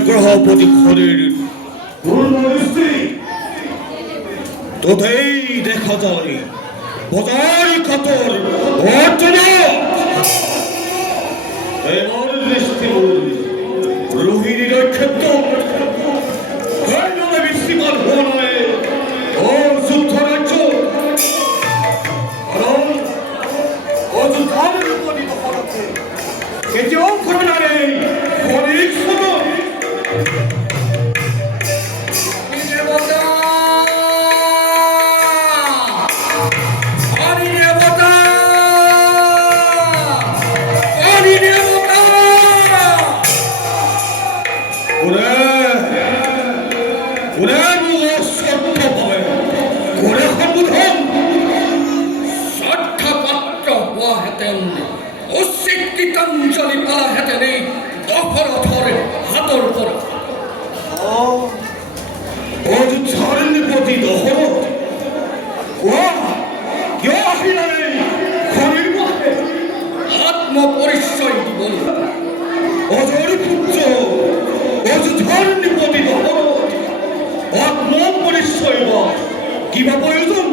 গ্রহপতি ঘরের তোতেই দেখা যায় বজায় কাতর এবার দৃষ্টি রোহিণীর ক্ষেত্র বিস্তীর্ণ হয়ে ও যুদ্ধ রাজ্য কারণ অযোধ্যার উপনীত হচ্ছে এটিও ঘটনা নেই অনেক সময় কিবা প্রয়োজন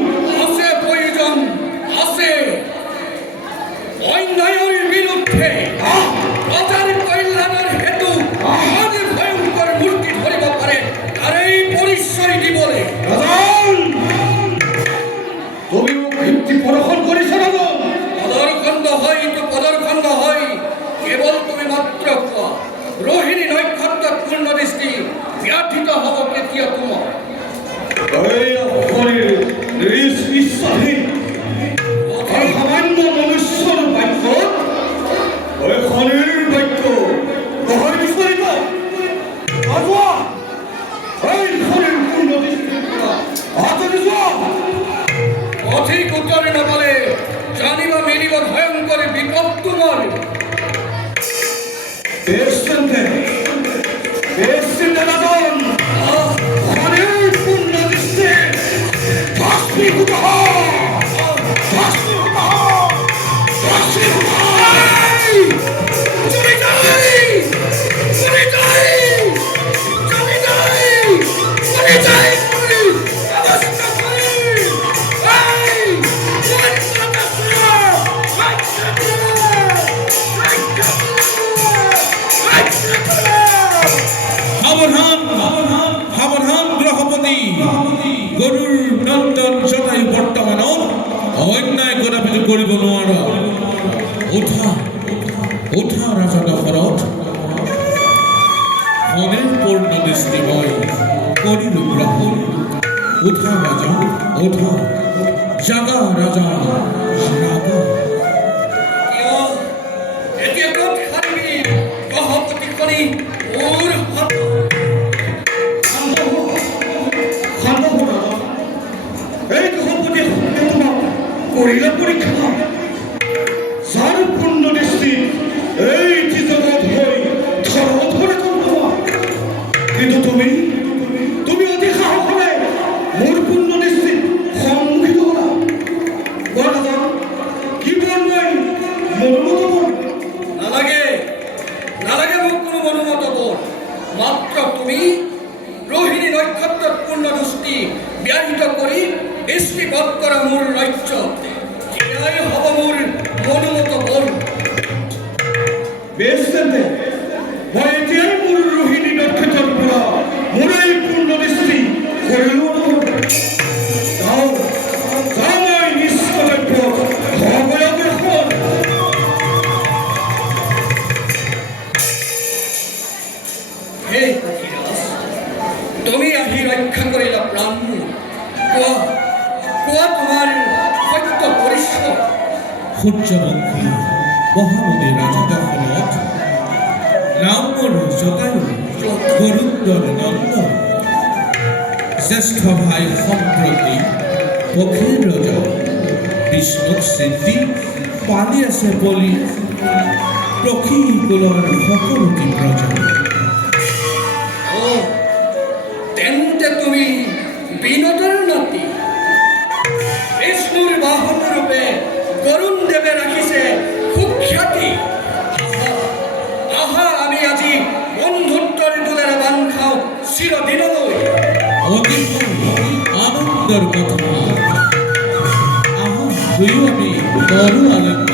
আছে, প্রয়োজন আছে অন্যায়ের বিরুদ্ধে প্রজার কল্যাণের হেতু আজ ভয়ঙ্কর মূর্তি ধরিব পারে আর এই পরিচয়টি বলে তুমিও কীর্তি প্রদর্শন করিস না পদরখণ্ড হয় তো পদরখণ্ড হয় কেবল তুমি মাত্র রোহিণী নক্ষত্র পূর্ণ দৃষ্টি ব্যাধিত হব কেতিয়া তোমার সামান্য মনুষ্যর বাক্য ওই খনির বাক্য গ্রহণ বিস্তারিত অধিক উত্তরে না বলে জানিবা মেরিব ভয়ঙ্কর বিপদ তোমার গরুর নন্দন সদাই বর্তমান অন্যায় কদাপিত করিব নোৱাৰা উঠা উঠা রাজা দশরথ মনের পূর্ণ দৃষ্টিময় করিল গ্রহণ উঠা রাজা উঠা জাগা রাজা জাগা এতিয়া ক'ত খাবি গহপতি কৰি ওর হাত করিলা পরীক্ষা যার পূর্ণ দৃষ্টি এই জগৎ হই ধরে কিন্তু তুমি অতি সাহস হলে মোর পূর্ণ দৃষ্টি সম্মুখীন হলা কি বলবেন মনোমত বোন নালাগে মোক কোনো মনোমত বোন মাত্র তুমি রোহিণী নক্ষত্র পূর্ণ দৃষ্টি ব্যাহিত করি দৃষ্টিপাত করা মূল রাজ্য এরাই হব মূল মনোমত বল বেশ ভয়টির মূল রোহিণী নক্ষত্র পুরা মূলের পূর্ণ দৃষ্টি করিল তাও তাই নিষ্কটব্য ভবয়াবে হল হে পক্ষীরাজ তুমি আহি রক্ষা করিলা প্রাণ কোয়া তোমার সত্য পরিশ্রম সূর্যবংশী মহামতি রাজা দশরথ রামর জটায়ু গরুন্দর নন্দন জ্যেষ্ঠ ভাই সম্প্রতি পক্ষীৰ ৰজা বিষ্ণুক সিদ্ধি পালি আছে বলি পক্ষী কুলৰ সকলোটি প্ৰজা তেন্তে তুমি বিনোদৰ নাতি বিষ্ণুর বাহন রূপে করুণ দেবে রাখিছে খুব খ্যাতি আহা আমি আজি বন্ধুত্বর দোলের চিরদিনলৈ অতীব আনন্দৰ কথা আহোঁ দুয়ো আমি কৰো আনন্দ